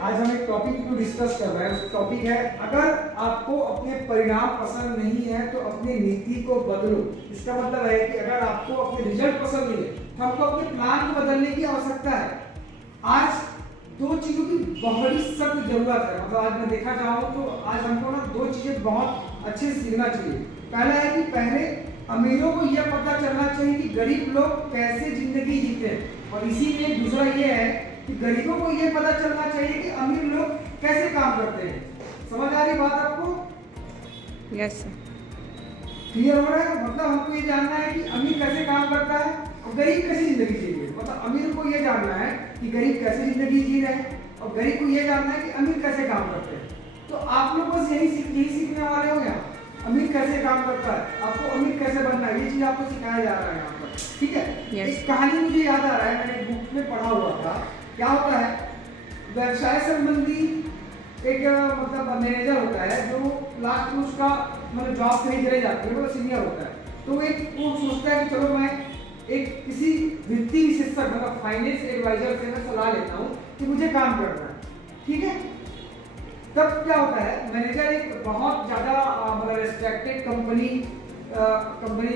आज हम एक टॉपिक को डिस्कस कर रहे हैं। उस टॉपिक है, अगर आपको अपने परिणाम पसंद नहीं है तो अपनी नीति को बदलो। इसका मतलब है कि अगर आपको अपने रिजल्ट पसंद नहीं है तो हमको अपने प्लान को बदलने की आवश्यकता है। आज दो चीजों की बहुत ही सख्त जरूरत है। मतलब आज मैं देखा जाऊँ तो आज हमको ना दो चीजें बहुत अच्छे से सीखना चाहिए। पहला है कि पहले अमीरों को यह पता चलना चाहिए कि गरीब लोग कैसे जिंदगी जीते हैं, और इसी में दूसरा ये है कि गरीबों को यह पता चलना चाहिए कि अमीर लोग कैसे काम करते हैं। समझ आ रही बात आपको? Yes sir. क्लियर हो रहा है? मतलब हमको ये जानना है कि अमीर कैसे काम करता है और गरीब कैसे जिंदगी जी रहे हैं। मतलब अमीर को ये जानना है कि गरीब कैसे जिंदगी जी रहे हैं, और गरीब को ये जानना है कि अमीर कैसे काम करते हैं। तो आप लोग बस यही सीखने वाले हो यहाँ। अमीर कैसे काम करता है, आपको अमीर कैसे बनना है, ये चीज आपको सिखाया जा रहा है यहाँ पर। ठीक है? yes. एक कहानी मुझे याद आ रहा है, मैंने बुक में पढ़ा हुआ था। क्या होता है, व्यवसाय संबंधी एक मतलब मैनेजर होता है जो लास्ट में उसका मतलब जॉब कहीं चले जाती है, वो सीनियर होता है। तो वो सोचता है कि चलो मैं एक किसी वित्तीय विशेषज्ञ मतलब फाइनेंस एडवाइजर से मैं सलाह लेता हूँ कि मुझे काम करना है। ठीक है? तब क्या होता है, मैनेजर एक बहुत ज़्यादा मतलब रेस्पेक्टेड कंपनी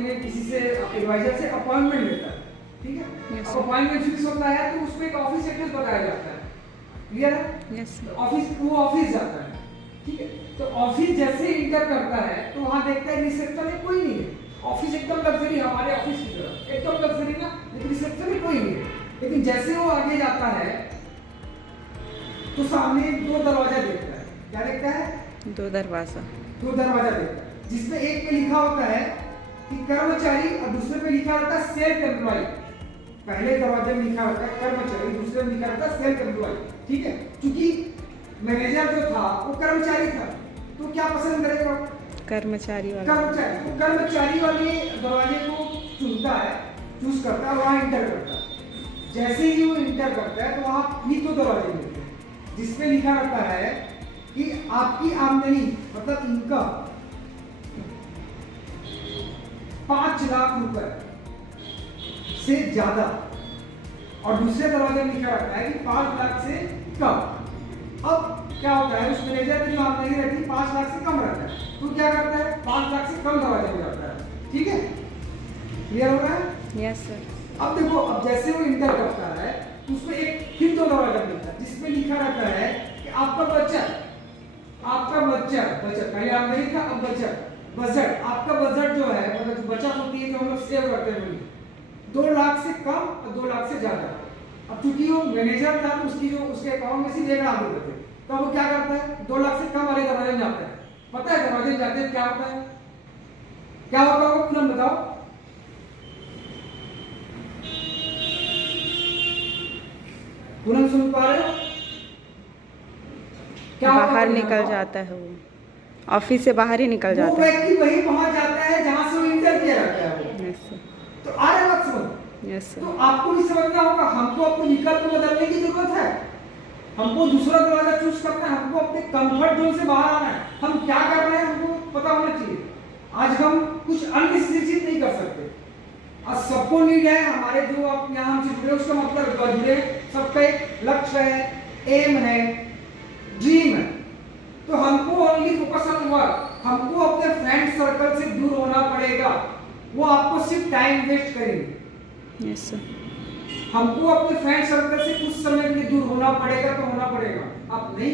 में किसी से एडवाइजर से अपॉइंटमेंट लेता है। ठीक है? yes, अब अपॉइंटमेंट फिक्स होता है तो उसको एक ऑफिस एड्रेस बताया जाता है। क्लियर है? yes, वो ऑफिस जाता है। ठीक है? तो ऑफिस जैसे इंटर करता है तो वहाँ देखता है रिसेप्शन में कोई नहीं है। ऑफिस एकदम लग्जरी, हमारे ऑफिस की तरह एकदम लग्जरी ना, लेकिन रिसेप्शन में कोई नहीं है। लेकिन जैसे वो आगे जाता है तो सामने दो दरवाजा देखता है। क्या देखता है? दो दरवाजा देखता है, जिसमें एक पे लिखा होता है कि कर्मचारी और दूसरे पे लिखा होता है सेल्फ एम्प्लॉय। पहले दरवाजे में लिखा होता है कर्मचारी, दूसरे में लिखा होता है सेल्फ एम्प्लॉय। ठीक है? क्योंकि मैनेजर जो था वो कर्मचारी था, तो क्या पसंद करेगा? कर्मचारी वाला। कर्मचारी वाले दरवाजे को चुनता है, चूज करता है, वहां इंटर करता है। जैसे ही वो इंटर करता है तो वहां भी दो दरवाजे मिलते हैं, जिसपे लिखा रहता है कि आपकी आमदनी मतलब इनकम 5 लाख रुपए से ज्यादा, और दूसरे दरवाजे में लिखा रहता है कि 5 लाख से कम। अब क्या होता है, उस मैनेजर की जो आमदनी रहती है 5 लाख से कम रहता है, तो क्या करता है 5 लाख से कम दरवाजे में जाता है। ठीक है? क्लियर हो रहा है? Yes sir. अब देखो, अब जैसे वो इंटर करता है तो उसमें एक फिर दो दरवाजा मिलता है, जिसमें लिखा रहता है कि आपका बचत पहले आमदनी था, अब बजट आपका बजट जो है मतलब जो बचत होती है जो हम लोग सेव करते हैं मनी, 2 लाख से कम और 2 लाख से ज्यादा। अब चूंकि वो मैनेजर था तो उसके अकाउंट में सिर्फ 1 लाख रुपए थे, तो वो क्या करता है 2 लाख से कम वाले दरवाजे में जाता है। पता है दरवाजे में जाते हैं क्या होता है? क्या होता है तुम बताओ? तुरंत सुन पा रहे हो? क्या बाहर निकल जाता है, वो ऑफिस से बाहर ही निकल जाता है। वो व्यक्ति वही पहुंच जाता है जहां से वो इंटर किया रहता है वो। Yes sir. तो आ रहा बात समझ? Yes sir. तो आपको भी समझना होगा, हमको अपने विकल्प को बदलने की जरूरत है। हमको दूसरा दरवाजा चूज करना है, हमको अपने कंफर्ट जोन से बाहर आना है। हम क्या कर रहे हैं हमको पता होना चाहिए। आज हम कुछ अननेसेसरी चीज नहीं कर सकते। आज सबको नीड है, हमारे जो आप यहाँ हमसे जुड़े उसका मतलब जुड़े, सबका एक लक्ष्य है, एम है, ड्रीम है। तो हमको ओनली फोकस ऑन वर्क। हमको अपने फ्रेंड सर्कल से दूर होना पड़ेगा, वो आपको सिर्फ टाइम वेस्ट करेंगे। Yes sir. हमको अपने फ्रेंड सर्कल से कुछ समय के लिए दूर होना पड़ेगा तो होना पड़ेगा। आप नहीं